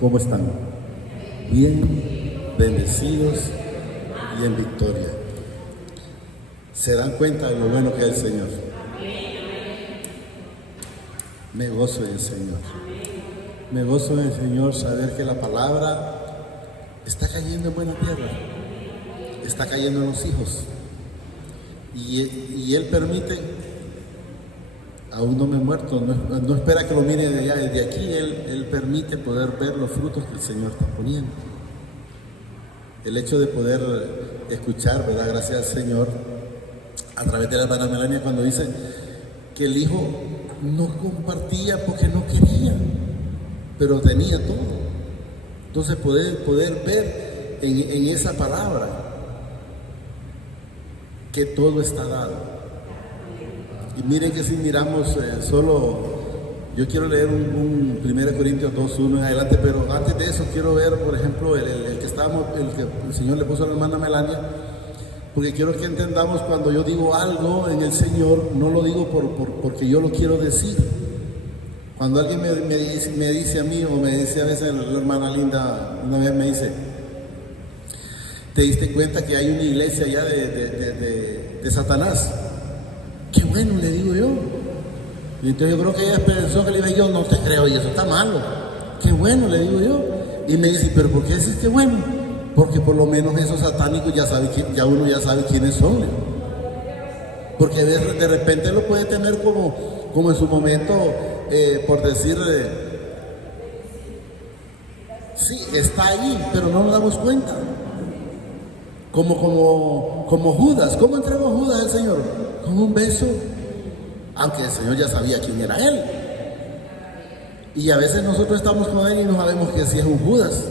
¿Cómo están? Bien, bendecidos y en victoria. ¿Se dan cuenta de lo bueno que es el Señor? Me gozo en el Señor. Me gozo en el Señor saber que la palabra está cayendo en buena tierra. Está cayendo en los hijos. Y Él permite, aún no me he muerto, no espera que lo mire de allá, desde aquí. Él permite poder ver los frutos que el Señor está poniendo. El hecho de poder escuchar, ¿verdad? Gracias al Señor, a través de la hermana Melania, cuando dice que el hijo no compartía porque no quería, pero tenía todo. Entonces poder ver en esa palabra que todo está dado. Y miren que si miramos yo quiero leer un 1 Corintios 2:1 en adelante, pero antes de eso quiero ver, por ejemplo, el que el Señor le puso a la hermana Melania, porque quiero que entendamos, cuando yo digo algo en el Señor, no lo digo porque yo lo quiero decir. Cuando alguien me dice a mí, o me dice a veces la hermana Linda, una vez me dice: ¿te diste cuenta que hay una iglesia allá de Satanás? Qué bueno, le digo yo. Y entonces yo creo que ella pensó que le iba, yo no te creo, y eso está malo. Qué bueno, le digo yo. Y me dice: ¿pero por qué decís que bueno? Porque por lo menos esos satánicos ya uno ya sabe quiénes son. Porque de repente lo puede tener como en su momento, por decir, sí, está ahí, pero no nos damos cuenta. Como Judas. ¿Cómo entregó Judas al Señor? Con un beso. Aunque el Señor ya sabía quién era él. Y a veces nosotros estamos con él y no sabemos que sí es un Judas.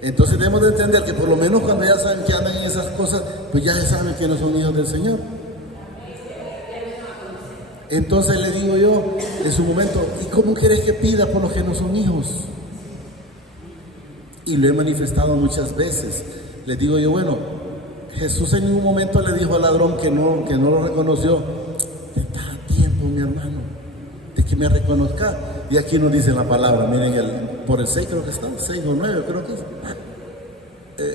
Entonces debemos de entender que por lo menos cuando ya saben que andan en esas cosas, pues ya se saben que no son hijos del Señor. Entonces le digo yo en su momento: ¿y cómo quieres que pida por los que no son hijos? Y lo he manifestado muchas veces. Les digo yo: bueno, Jesús en un momento le dijo al ladrón que no lo reconoció: te da tiempo, mi hermano, de que me reconozca. Y aquí nos dice la palabra, miren, por el 6 creo que está, 6 o 9 creo que es.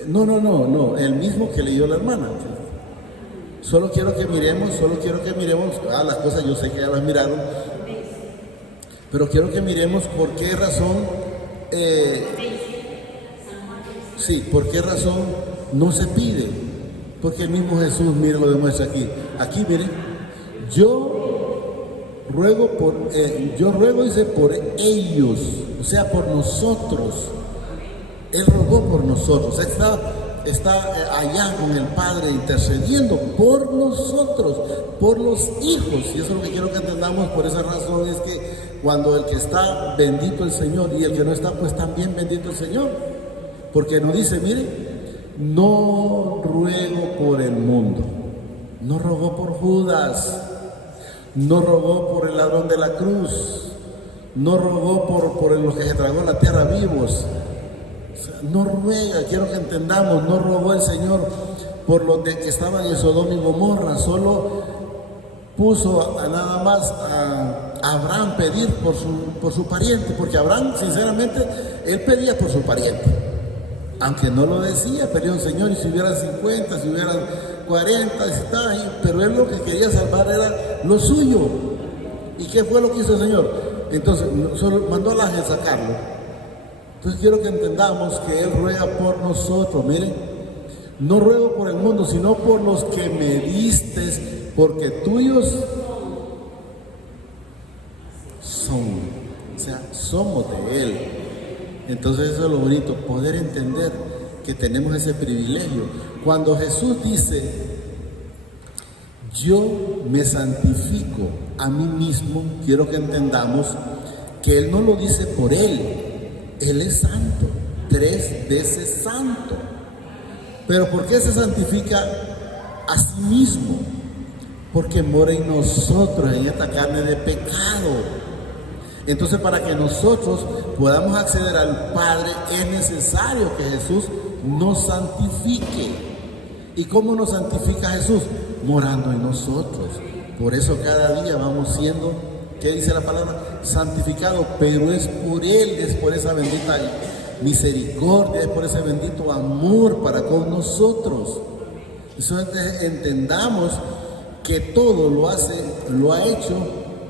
No, el mismo que leyó la hermana. Solo quiero que miremos, las cosas yo sé que ya las miraron, pero quiero que miremos por qué razón, por qué razón no se pide. Porque el mismo Jesús, mire, lo demuestra aquí. Aquí, miren, yo ruego, dice, por ellos, o sea, por nosotros. Él rogó por nosotros. Está allá con el Padre intercediendo por nosotros, por los hijos. Y eso es lo que quiero que entendamos. Por esa razón es que cuando el que está, bendito el Señor, y el que no está, pues también bendito el Señor. Porque nos dice, mire, no ruego por el mundo. No rogó por Judas. No rogó por el ladrón de la cruz. No rogó por los que se tragó la tierra vivos. No ruega, quiero que entendamos, no rogó el Señor por los que estaban en Sodoma y Gomorra. Solo puso nada más a Abraham pedir por su pariente. Porque Abraham, sinceramente, él pedía por su pariente. Aunque no lo decía, pedía un Señor, y si hubieran 50, si hubieran 40, pero él lo que quería salvar era lo suyo. ¿Y qué fue lo que hizo el Señor? Entonces, solo mandó al ángel sacarlo. Entonces quiero que entendamos que Él ruega por nosotros. Miren, no ruego por el mundo, sino por los que me diste, porque tuyos son. O sea, somos de Él. Entonces eso es lo bonito, poder entender que tenemos ese privilegio. Cuando Jesús dice: yo me santifico a mí mismo, quiero que entendamos que Él no lo dice por Él. Él es santo, 3 veces santo. Pero ¿por qué se santifica a sí mismo? Porque mora en nosotros, en esta carne de pecado. Entonces, para que nosotros podamos acceder al Padre, es necesario que Jesús nos santifique. ¿Y cómo nos santifica Jesús? Morando en nosotros. Por eso cada día vamos siendo ¿qué dice la palabra? Santificado, pero es por Él, es por esa bendita misericordia, es por ese bendito amor para con nosotros. Eso entendamos que todo lo ha hecho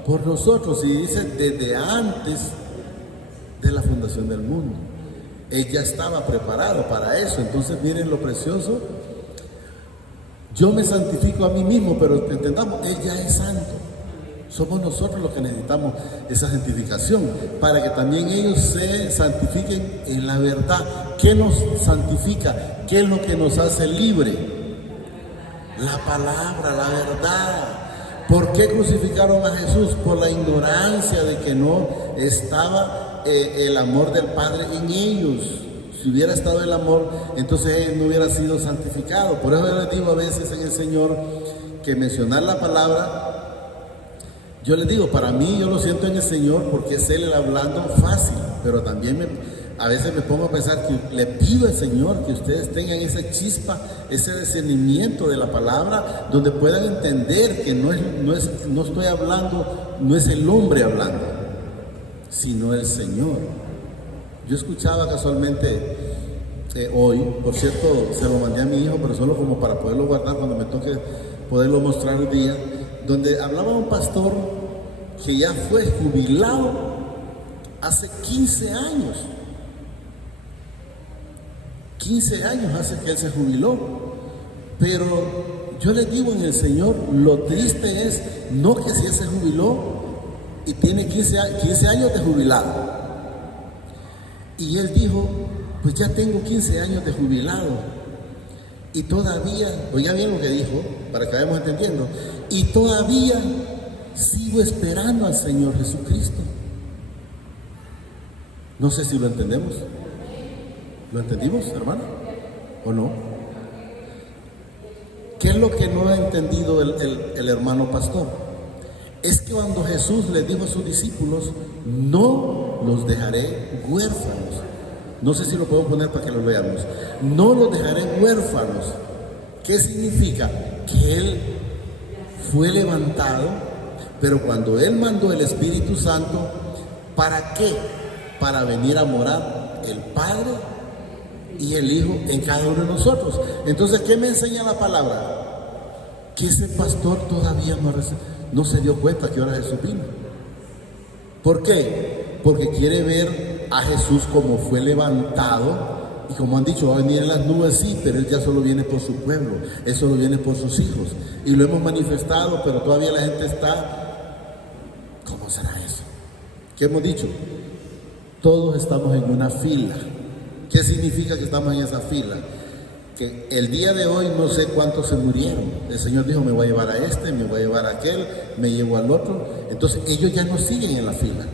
por nosotros, y dice desde antes de la fundación del mundo. Él ya estaba preparado para eso. Entonces miren lo precioso. Yo me santifico a mí mismo, pero entendamos, Él ya es santo. Somos nosotros los que necesitamos esa santificación para que también ellos se santifiquen en la verdad. ¿Qué nos santifica? ¿Qué es lo que nos hace libre? La palabra, la verdad. ¿Por qué crucificaron a Jesús? Por la ignorancia de que no estaba el amor del Padre en ellos. Si hubiera estado el amor, entonces Él no hubiera sido santificado. Por eso yo les digo a veces en el Señor que mencionar la palabra, yo les digo, para mí yo lo siento en el Señor porque es Él hablando fácil, pero también a veces me pongo a pensar que le pido al Señor que ustedes tengan esa chispa, ese discernimiento de la palabra, donde puedan entender que no estoy hablando, no es el hombre hablando, sino el Señor. Yo escuchaba casualmente hoy, por cierto, se lo mandé a mi hijo, pero solo como para poderlo guardar cuando me toque poderlo mostrar el día, donde hablaba un pastor que ya fue jubilado hace 15 años. 15 años hace que él se jubiló. Pero yo les digo en el Señor, lo triste es no que si él se jubiló y tiene 15 años de jubilado. Y él dijo, pues ya tengo 15 años de jubilado y todavía, oiga bien lo que dijo, para que vayamos entendiendo, y todavía sigo esperando al Señor Jesucristo. No sé si lo entendemos. ¿Lo entendimos, hermano? ¿O no? ¿Qué es lo que no ha entendido el hermano pastor? Es que cuando Jesús le dijo a sus discípulos, no los dejaré huérfanos. No sé si lo puedo poner para que lo veamos. No los dejaré huérfanos. ¿Qué significa? Que Él fue levantado, pero cuando Él mandó el Espíritu Santo, ¿para qué? Para venir a morar el Padre y el Hijo en cada uno de nosotros. Entonces, ¿qué me enseña la palabra? Que ese pastor todavía no se dio cuenta que ahora Jesús vino. ¿Por qué? Porque quiere ver a Jesús como fue levantado, y como han dicho, va a venir en las nubes, sí, pero Él ya solo viene por su pueblo, Él solo viene por sus hijos, y lo hemos manifestado, pero todavía la gente está, ¿cómo será eso? ¿Qué hemos dicho? Todos estamos en una fila. ¿Qué significa que estamos en esa fila? Que el día de hoy no sé cuántos se murieron. El Señor dijo, me voy a llevar a este, me voy a llevar a aquel, me llevo al otro. Entonces ellos ya no siguen en la fila,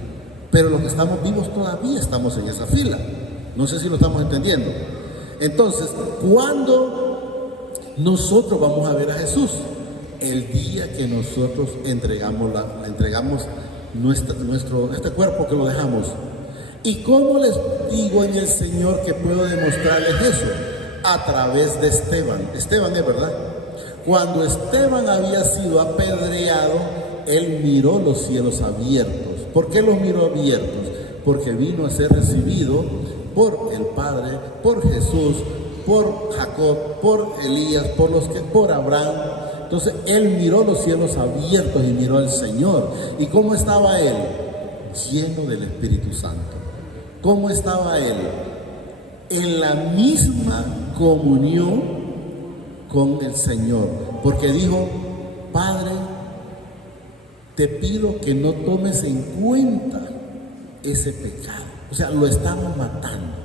pero los que estamos vivos todavía estamos en esa fila. No sé si lo estamos entendiendo. Entonces, ¿cuándo nosotros vamos a ver a Jesús? El día que nosotros entregamos este cuerpo, que lo dejamos. ¿Y cómo les digo en el Señor que puedo demostrarles eso? A través de Esteban. Esteban es verdad. Cuando Esteban había sido apedreado, él miró los cielos abiertos. ¿Por qué los miró abiertos? Porque vino a ser recibido por el Padre, por Jesús, por Jacob, por Elías, por Abraham. Entonces él miró los cielos abiertos y miró al Señor. ¿Y cómo estaba él? Lleno del Espíritu Santo. ¿Cómo estaba él? En la misma comunión con el Señor, porque dijo, Padre, te pido que no tomes en cuenta ese pecado. O sea, lo estaban matando,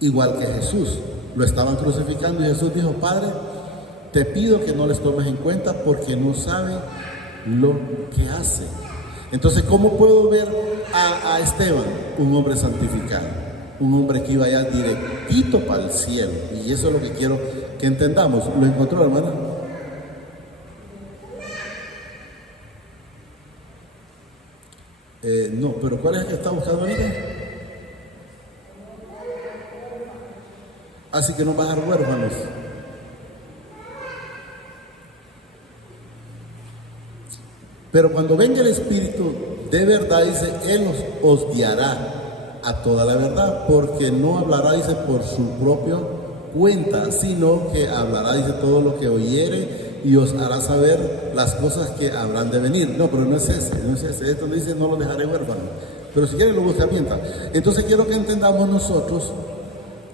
igual que Jesús, lo estaban crucificando, y Jesús dijo, Padre, te pido que no les tomes en cuenta porque no saben lo que hacen. Entonces, ¿cómo puedo ver a Esteban? Un hombre santificado, un hombre que iba allá directito para el cielo. Y eso es lo que quiero que entendamos. ¿Lo encontró, hermana? No, pero ¿cuál es el que está buscando ahorita? Así que no vas a dar huérfanos. Pero cuando venga el Espíritu de verdad, dice, Él os guiará a toda la verdad, porque no hablará, dice, por su propia cuenta, sino que hablará, dice, todo lo que oyere y os hará saber las cosas que habrán de venir. No, pero no es ese. Es donde dice, no lo dejaré huérfano. Pero si quieren lo busca mientras. Entonces quiero que entendamos nosotros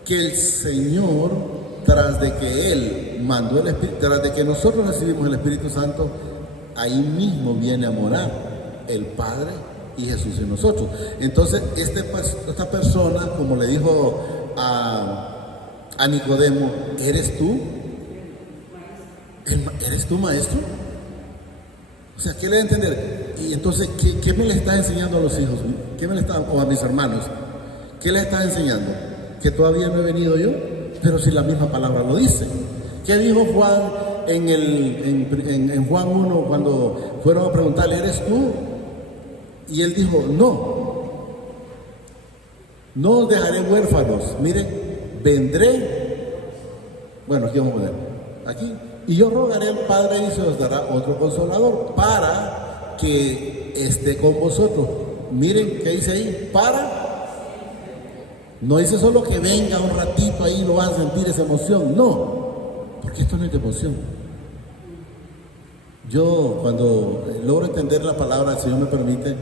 que el Señor, tras de que Él mandó el Espíritu, tras de que nosotros recibimos el Espíritu Santo, ahí mismo viene a morar el Padre y Jesús en nosotros. Entonces esta persona, como le dijo a Nicodemo, ¿eres tú? ¿Eres tú, maestro? O sea, ¿qué le da a entender? Y entonces, ¿qué me le estás enseñando a los hijos? ¿Qué me le está, o a mis hermanos? ¿Qué le estás enseñando? ¿Que todavía no he venido yo? Pero si la misma palabra lo dice. ¿Qué dijo Juan en Juan 1 cuando fueron a preguntarle, ¿eres tú? Y él dijo, no os dejaré huérfanos. Miren, vendré. Bueno, aquí vamos a poner. Aquí. Y yo rogaré al Padre y se os dará otro consolador para que esté con vosotros. Miren qué dice ahí, no dice solo que venga un ratito ahí y lo vas a sentir esa emoción, no, porque esto no es de emoción. Yo cuando logro entender la palabra, el Señor me permite,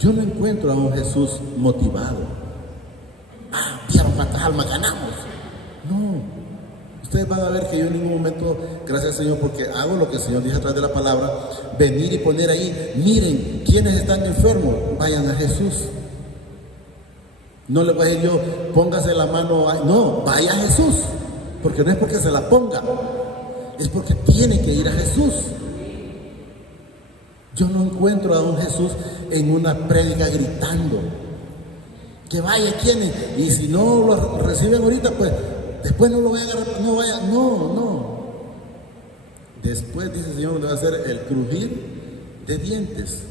yo no encuentro a un Jesús motivado. ¿Vieron cuántas almas ganamos? No. Ustedes van a ver que yo en ningún momento, gracias al Señor, porque hago lo que el Señor dice a través de la palabra, venir y poner ahí, miren, ¿quiénes están enfermos? Vayan a Jesús. No le voy a decir yo, póngase la mano, no, vaya a Jesús, porque no es porque se la ponga, es porque tiene que ir a Jesús. Yo no encuentro a un Jesús en una prédica gritando, que vaya, ¿quién? Y si no lo reciben ahorita, pues después no lo vayan a no vaya, no. Después, dice el Señor, le va a hacer el crujir de dientes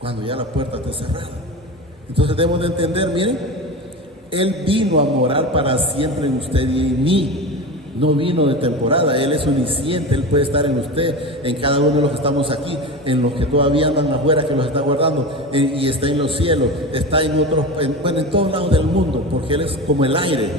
cuando ya la puerta está cerrada. Entonces debemos de entender, miren, Él vino a morar para siempre en usted y en mí. No vino de temporada, Él es omnisciente, Él puede estar en usted, en cada uno de los que estamos aquí, en los que todavía andan afuera, que los está guardando, y está en los cielos, está en otros, en todos lados del mundo, porque Él es como el aire,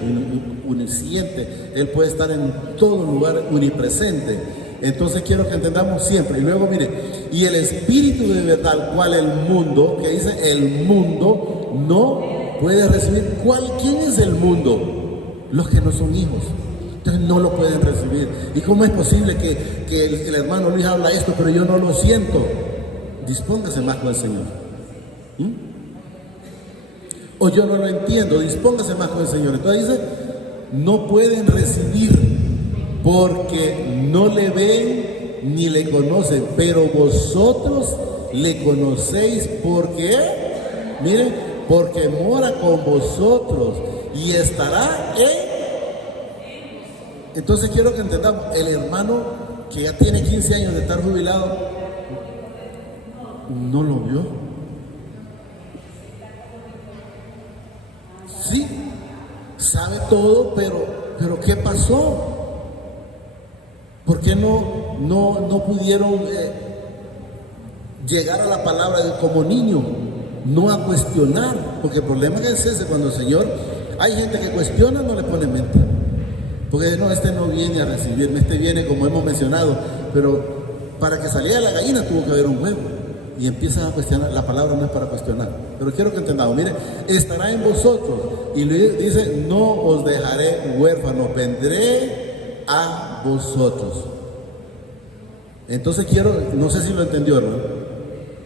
omnisciente, Él puede estar en todo lugar, omnipresente. Entonces quiero que entendamos siempre, y luego mire, y el Espíritu de verdad, al cual el mundo, que dice, el mundo no puede recibir. ¿Quién es el mundo? Los que no son hijos. Entonces no lo pueden recibir. ¿Y cómo es posible que el hermano Luis habla esto, pero yo no lo siento? Dispóngase más con el Señor. O yo no lo entiendo, dispóngase más con el Señor. Entonces dice, no pueden recibir porque no le ven ni le conocen, pero vosotros le conocéis porque, miren, porque mora con vosotros y estará en. Entonces quiero que entendamos, el hermano que ya tiene 15 años de estar jubilado, no lo vio. Sí, sabe todo, pero ¿qué pasó? ¿Por qué no pudieron llegar a la palabra como niño? No a cuestionar, porque el problema es ese, cuando el Señor, hay gente que cuestiona, no le pone mente. Porque no, este no viene a recibirme, este viene como hemos mencionado, pero para que saliera la gallina tuvo que haber un huevo. Y empiezan a cuestionar, la palabra no es para cuestionar. Pero quiero que entendamos, mire, estará en vosotros. Y dice, no os dejaré huérfanos, vendré a vosotros. Entonces no sé si lo entendió, ¿no?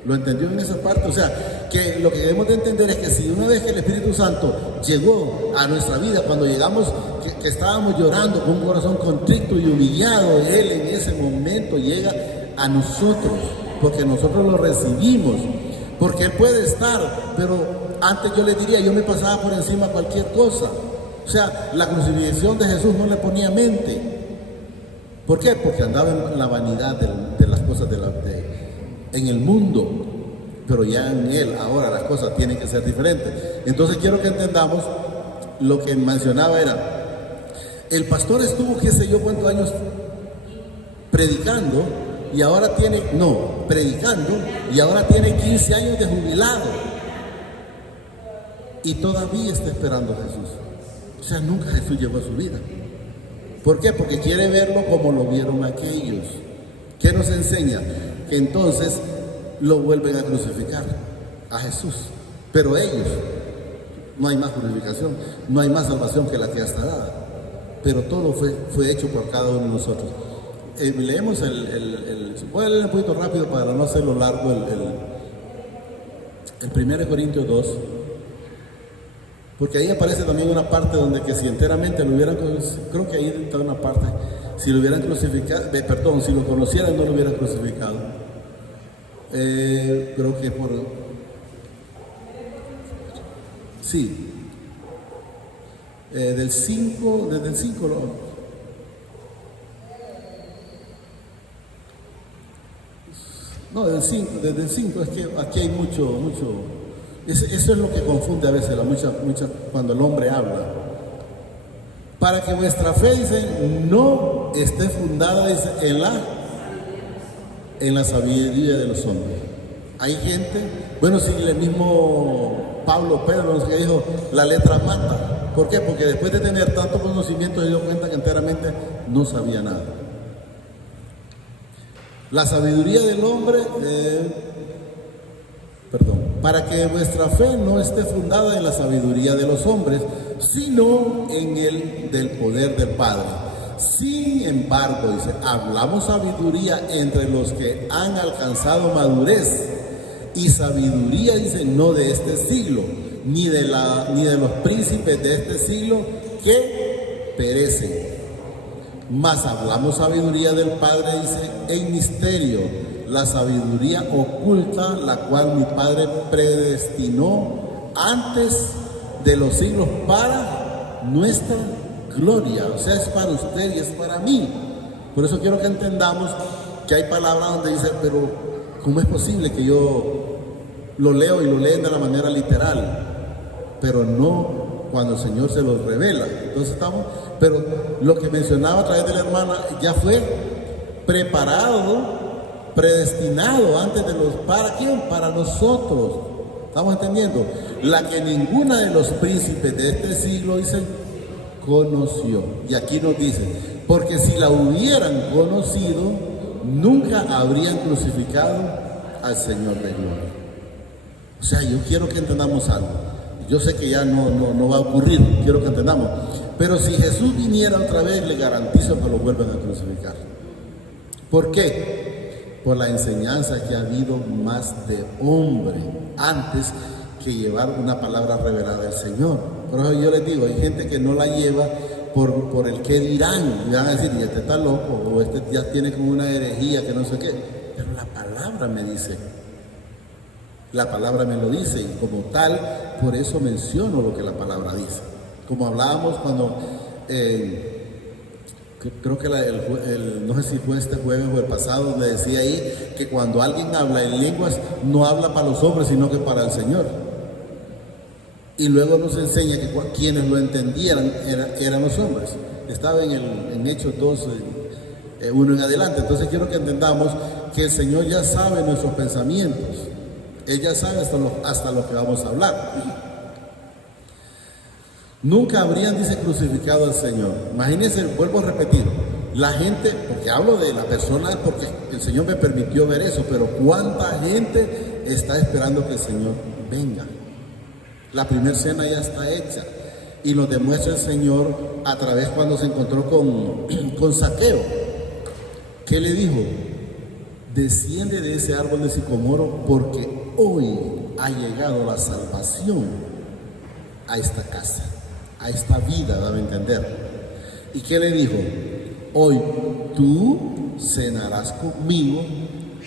¿Lo entendió en esa parte? O sea, que lo que debemos de entender es que si una vez que el Espíritu Santo llegó a nuestra vida, cuando llegamos, que estábamos llorando con un corazón contrito y humillado, Él en ese momento llega a nosotros, porque nosotros lo recibimos, porque Él puede estar, pero antes yo le diría, yo me pasaba por encima cualquier cosa. O sea, la crucifixión de Jesús no le ponía mente. ¿Por qué? Porque andaba en la vanidad de las cosas en el mundo, pero ya en Él ahora las cosas tienen que ser diferentes. Entonces quiero que entendamos lo que mencionaba era, el pastor estuvo qué sé yo cuántos años predicando y ahora tiene, no, predicando, y ahora tiene 15 años de jubilado. Y todavía está esperando a Jesús. O sea, nunca Jesús llegó a su vida. ¿Por qué? Porque quiere verlo como lo vieron aquellos. ¿Qué nos enseña? Que entonces lo vuelven a crucificar a Jesús. Pero ellos, no hay más crucificación, no hay más salvación que la que ya está dada. Pero todo fue hecho por cada uno de nosotros. Leemos voy a leer un poquito rápido para no hacerlo largo, el 1 Corintios 2. Porque ahí aparece también una parte donde que si enteramente lo hubieran, creo que ahí está una parte, si lo hubieran crucificado, perdón, si lo conocieran no lo hubieran crucificado. Creo que sí, desde el 5, no, desde el 5, es que aquí hay mucho. Eso es lo que confunde a veces cuando el hombre habla. Para que vuestra fe, dice, no esté fundada, dice, en la sabiduría de los hombres. Hay gente, bueno, si el mismo Pedro, no sé qué dijo, la letra mata. ¿Por qué? Porque después de tener tanto conocimiento se dio cuenta que enteramente no sabía nada. La sabiduría del hombre, para que vuestra fe no esté fundada en la sabiduría de los hombres, sino en el del poder del Padre. Sin embargo, dice, hablamos sabiduría entre los que han alcanzado madurez, y sabiduría, dice, no de este siglo, ni de los príncipes de este siglo que perecen. Mas hablamos sabiduría del Padre, dice, en misterio, la sabiduría oculta, la cual mi Padre predestinó antes de los siglos para nuestra gloria. O sea, es para usted y es para mí. Por eso quiero que entendamos que hay palabras donde dice, pero ¿cómo es posible que yo lo leo y lo leen de la manera literal? Pero no cuando el Señor se los revela. Entonces pero lo que mencionaba a través de la hermana ya fue preparado, predestinado antes de ¿para quién? Para nosotros. ¿Estamos entendiendo? La que ninguna de los príncipes de este siglo, dice, conoció. Y aquí nos dice, porque si la hubieran conocido, nunca habrían crucificado al Señor de gloria. O sea, yo quiero que entendamos algo. Yo sé que ya no va a ocurrir, quiero que entendamos. Pero si Jesús viniera otra vez, le garantizo que lo vuelvan a crucificar. ¿Por qué? Por la enseñanza que ha habido más de hombre antes que llevar una palabra revelada del Señor. Por eso yo les digo, hay gente que no la lleva por el qué dirán. Y van a decir, y este está loco, o este ya tiene como una herejía, que no sé qué. Pero la palabra me dice. La palabra me lo dice, y como tal, por eso menciono lo que la palabra dice. Como hablábamos cuando, creo que no sé si fue este jueves o el pasado, donde decía ahí que cuando alguien habla en lenguas, no habla para los hombres, sino que para el Señor. Y luego nos enseña que quienes lo entendieran eran los hombres. Estaba en Hechos 2, 1 en adelante. Entonces quiero que entendamos que el Señor ya sabe nuestros pensamientos. Él ya sabe hasta lo que vamos a hablar. Nunca habrían, dice, crucificado al Señor. Imagínense, vuelvo a repetir, la gente, porque hablo de la persona, porque el Señor me permitió ver eso, pero ¿cuánta gente está esperando que el Señor venga? La primera cena ya está hecha, y nos demuestra el Señor a través cuando se encontró con Zaqueo. ¿Qué le dijo? Desciende de ese árbol de sicomoro, porque hoy ha llegado la salvación a esta casa, a esta vida, debe entender. ¿Y qué le dijo? Hoy tú cenarás conmigo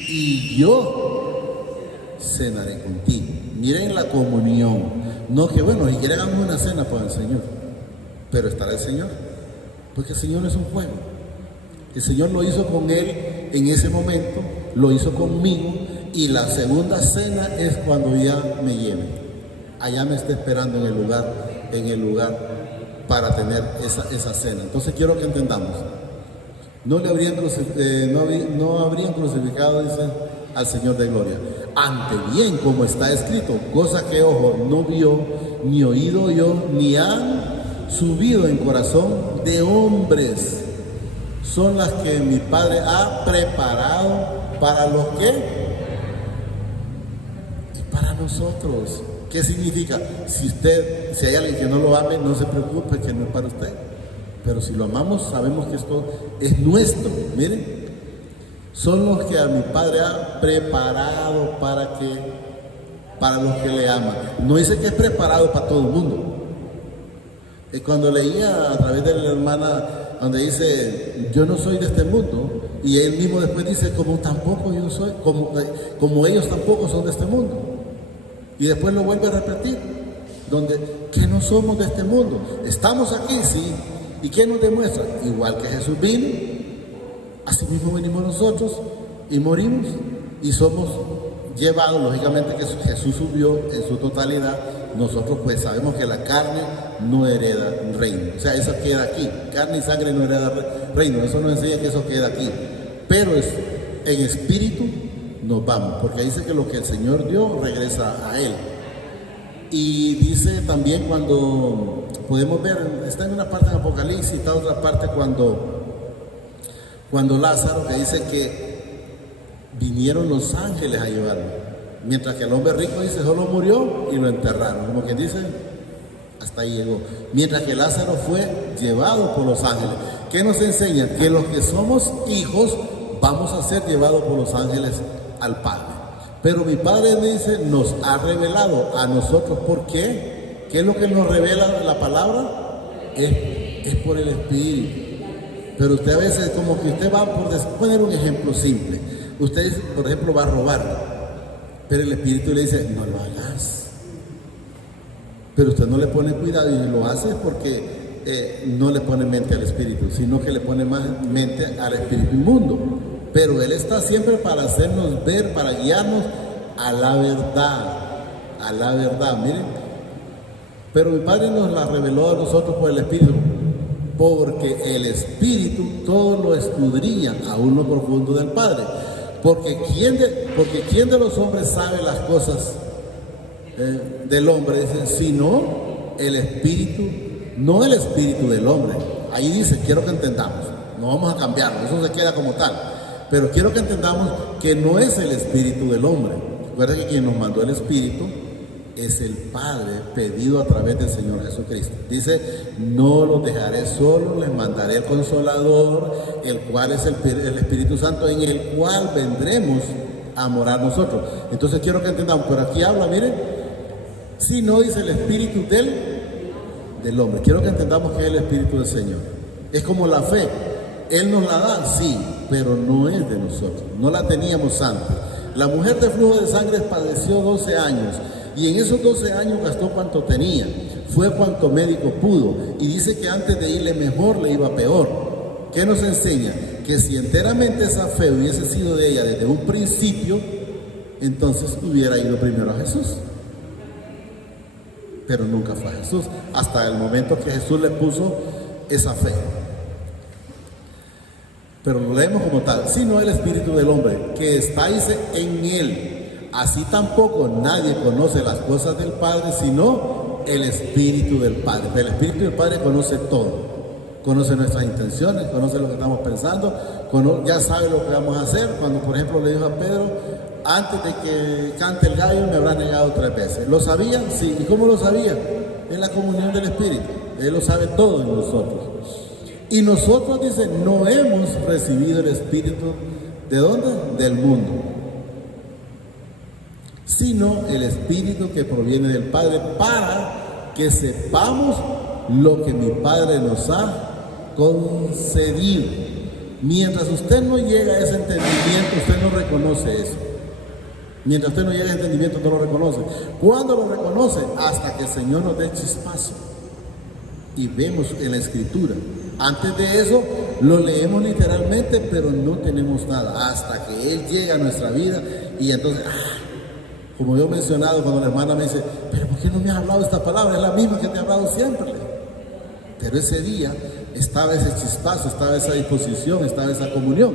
y yo cenaré contigo. Miren la comunión. No que bueno, y quieren hagamos una cena para el Señor, pero estará el Señor, porque el Señor es un juego. El Señor lo hizo con él en ese momento, lo hizo conmigo, y la segunda cena es cuando ya me lleve. Allá me está esperando en el lugar para tener esa cena. Entonces quiero que entendamos. no habrían crucificado, dice, al Señor de gloria. Ante bien, como está escrito, cosa que ojo no vio, ni oído oyó, ni han subido en corazón de hombres, son las que mi Padre ha preparado para los que y para nosotros. ¿Qué significa? Si hay alguien que no lo ame, no se preocupe, que no es para usted. Pero si lo amamos, sabemos que esto es nuestro. Miren, son los que a mi Padre ha preparado para los que le aman. No dice que es preparado para todo el mundo. Y cuando leía a través de la hermana, donde dice, yo no soy de este mundo, y él mismo después dice, como tampoco yo soy, como ellos tampoco son de este mundo. Y después lo vuelve a repetir, que no somos de este mundo. Estamos aquí, sí. ¿Y qué nos demuestra? Igual que Jesús vino, así mismo venimos nosotros y morimos y somos llevados, lógicamente que Jesús subió en su totalidad. Nosotros pues sabemos que la carne no hereda reino, o sea, eso queda aquí. Carne y sangre no hereda reino, eso nos enseña que eso queda aquí. Pero en espíritu nos vamos, porque dice que lo que el Señor dio regresa a Él. Y dice también cuando podemos ver, está en una parte de Apocalipsis, está en otra parte cuando Lázaro, que dice que vinieron los ángeles a llevarlo, mientras que el hombre rico dice solo murió y lo enterraron, como que dice, hasta ahí llegó. Mientras que Lázaro fue llevado por los ángeles. ¿Qué nos enseña? Que los que somos hijos vamos a ser llevados por los ángeles al Padre. Pero mi Padre dice, nos ha revelado a nosotros. ¿Por qué? ¿Qué es lo que nos revela la palabra? Es por el Espíritu. Pero usted a veces como que usted va, por poner un ejemplo simple. Usted, por ejemplo, va a robar, pero el Espíritu le dice, no lo hagas. Pero usted no le pone cuidado y lo hace porque no le pone mente al Espíritu, sino que le pone más mente al espíritu inmundo. Pero Él está siempre para hacernos ver, para guiarnos a la verdad, miren. Pero mi Padre nos la reveló a nosotros por el Espíritu, porque el Espíritu todo lo escudriña aún lo profundo del Padre. Porque ¿quién de los hombres sabe las cosas del hombre? Dicen, sino el Espíritu, no el Espíritu del hombre. Ahí dice, quiero que entendamos, no vamos a cambiarlo, eso se queda como tal. Pero quiero que entendamos que no es el Espíritu del hombre. Recuerda que quien nos mandó el Espíritu es el Padre, pedido a través del Señor Jesucristo. Dice, no los dejaré solos, les mandaré el Consolador, el cual es el Espíritu Santo, en el cual vendremos a morar nosotros. Entonces quiero que entendamos, pero aquí habla, miren, si no dice el Espíritu del hombre. Quiero que entendamos que es el Espíritu del Señor. Es como la fe. Él nos la da, sí, pero no es de nosotros. No la teníamos antes. La mujer de flujo de sangre padeció 12 años. Y en esos 12 años gastó cuanto tenía. Fue cuanto médico pudo. Y dice que antes de irle mejor, le iba peor. ¿Qué nos enseña? Que si enteramente esa fe hubiese sido de ella desde un principio, entonces hubiera ido primero a Jesús. Pero nunca fue a Jesús. Hasta el momento que Jesús le puso esa fe. Pero lo leemos como tal, sino el Espíritu del hombre, que está, dice, en él. Así tampoco nadie conoce las cosas del Padre, sino el Espíritu del Padre. El Espíritu del Padre conoce todo. Conoce nuestras intenciones, conoce lo que estamos pensando, ya sabe lo que vamos a hacer. Cuando, por ejemplo, le dijo a Pedro, antes de que cante el gallo me habrá negado 3 veces. ¿Lo sabía? Sí. ¿Y cómo lo sabía? En la comunión del Espíritu. Él lo sabe todo en nosotros. Y nosotros, dice, no hemos recibido el Espíritu, ¿de dónde? Del mundo, sino el Espíritu que proviene del Padre, para que sepamos lo que mi Padre nos ha concedido. Mientras usted no llega a ese entendimiento, usted no reconoce eso. Mientras usted no llega a ese entendimiento, no lo reconoce. ¿Cuándo lo reconoce? Hasta que el Señor nos dé chispazo. Y vemos en la Escritura. Antes de eso, lo leemos literalmente, pero no tenemos nada. Hasta que Él llega a nuestra vida y entonces, como yo he mencionado, cuando la hermana me dice, pero ¿por qué no me has hablado esta palabra? Es la misma que te he hablado siempre. Pero ese día estaba ese chispazo, estaba esa disposición, estaba esa comunión.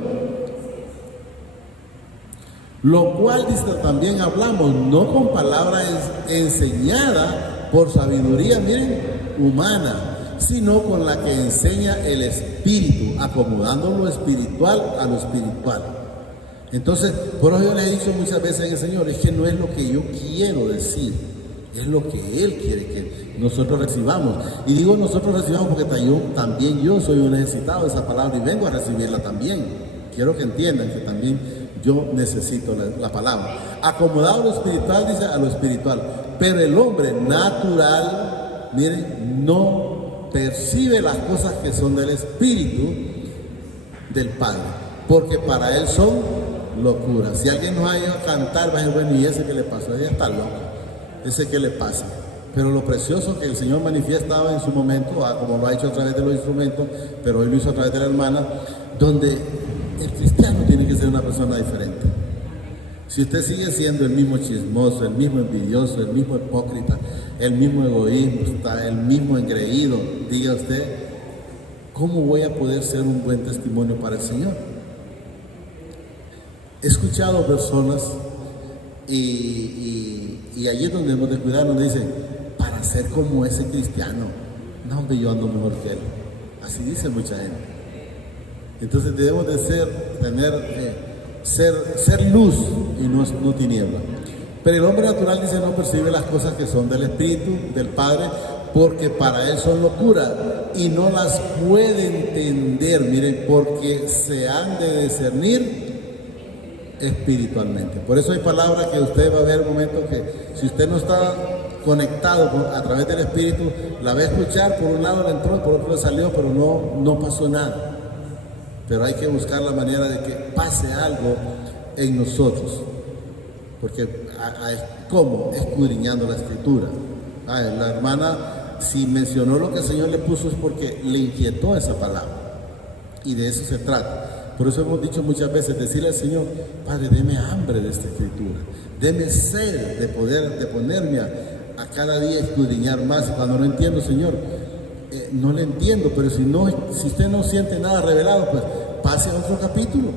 Lo cual, dice, también hablamos, no con palabra enseñada por sabiduría, miren, humana, sino con la que enseña el Espíritu, acomodando lo espiritual a lo espiritual. Entonces, por eso yo les he dicho muchas veces al Señor, es que no es lo que yo quiero decir, es lo que Él quiere que nosotros recibamos. Y digo nosotros recibamos porque también yo soy un necesitado de esa palabra y vengo a recibirla también. Quiero que entiendan que también yo necesito la palabra. Acomodado lo espiritual, dice, a lo espiritual. Pero el hombre natural, miren, no percibe las cosas que son del Espíritu del Padre, porque para él son locura. Si alguien nos ha ido a cantar, va a decir, bueno, ¿y ese qué le pasó? Ella está loca. ¿Ese qué le pasa? Pero lo precioso que el Señor manifestaba en su momento, como lo ha hecho a través de los instrumentos, pero hoy lo hizo a través de la hermana, donde el cristiano tiene que ser una persona diferente. Si usted sigue siendo el mismo chismoso, el mismo envidioso, el mismo hipócrita, el mismo egoísta, el mismo engreído, diga usted, ¿cómo voy a poder ser un buen testimonio para el Señor? He escuchado personas y allí es donde hemos de cuidar, donde dicen, para ser como ese cristiano, no, hombre, yo ando mejor que él. Así dice mucha gente. Entonces debemos de ser luz y no tiniebla. Pero el hombre natural, dice, no percibe las cosas que son del Espíritu, del Padre, porque para él son locura y no las puede entender, miren, porque se han de discernir espiritualmente. Por eso hay palabras que usted va a ver un momento que si usted no está conectado a través del Espíritu, la va a escuchar, por un lado le entró, por otro le salió, pero no pasó nada. Pero hay que buscar la manera de que pase algo en nosotros. Porque, ¿cómo? Escudriñando la Escritura. La hermana, si mencionó lo que el Señor le puso, es porque le inquietó esa palabra. Y de eso se trata. Por eso hemos dicho muchas veces, decirle al Señor, Padre, deme hambre de esta Escritura. Deme sed de ponerme a cada día escudriñar más. Y cuando no entiendo, Señor, no le entiendo, pero si usted no siente nada revelado, pues pase a otro capítulo,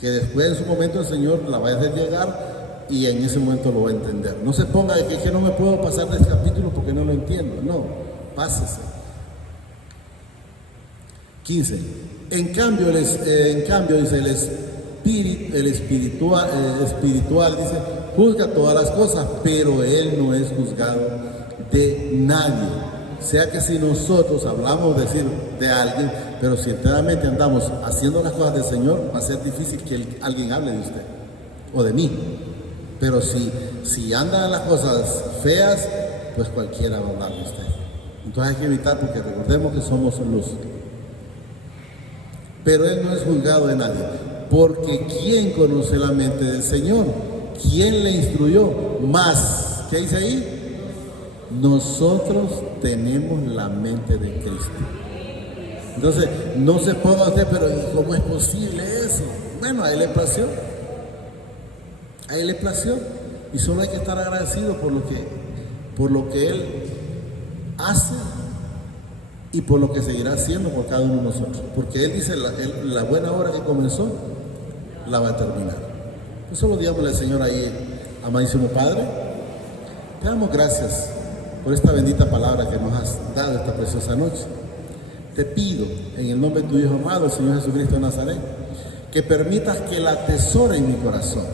que después en su momento el Señor la va a hacer llegar y en ese momento lo va a entender. No se ponga de que no me puedo pasar de este capítulo porque no lo entiendo, no, pásese. 15. En cambio, dice, el espiritual, dice, juzga todas las cosas, pero él no es juzgado de nadie. O sea que si nosotros hablamos de alguien, pero si enteramente andamos haciendo las cosas del Señor, va a ser difícil que alguien hable de usted o de mí. Pero si andan las cosas feas, pues cualquiera va a hablar de usted. Entonces hay que evitar, porque recordemos que somos luz. Pero él no es juzgado de nadie, porque ¿quién conoce la mente del Señor? ¿Quién le instruyó? Más, ¿qué dice ahí? Nosotros tenemos la mente de Cristo. Entonces, no se ponga usted, pero ¿cómo es posible eso? Bueno, a él le plació. A él le plació. Y solo hay que estar agradecido por lo que él hace y por lo que seguirá haciendo por cada uno de nosotros. Porque él dice, la buena obra que comenzó, la va a terminar. Pues solo digámosle al Señor ahí, amadísimo Padre, te damos gracias por esta bendita palabra que nos has dado esta preciosa noche. Te pido, en el nombre de tu Hijo amado, el Señor Jesucristo de Nazaret, que permitas que la atesore en mi corazón,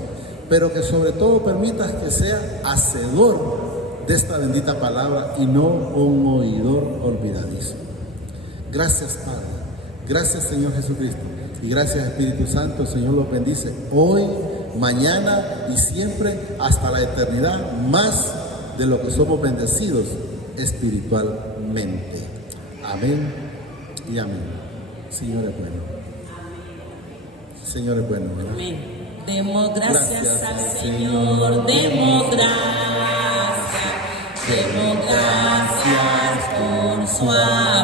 pero que sobre todo permitas que sea hacedor de esta bendita palabra y no un oidor olvidadizo. Gracias, Padre. Gracias, Señor Jesucristo. Y gracias, Espíritu Santo. El Señor los bendice hoy, mañana y siempre hasta la eternidad, más de lo que somos bendecidos espiritualmente. Amén y amén. Señor es bueno. Señor es bueno, ¿verdad? Amén. Demos gracias al Señor, demos gracias por su amor.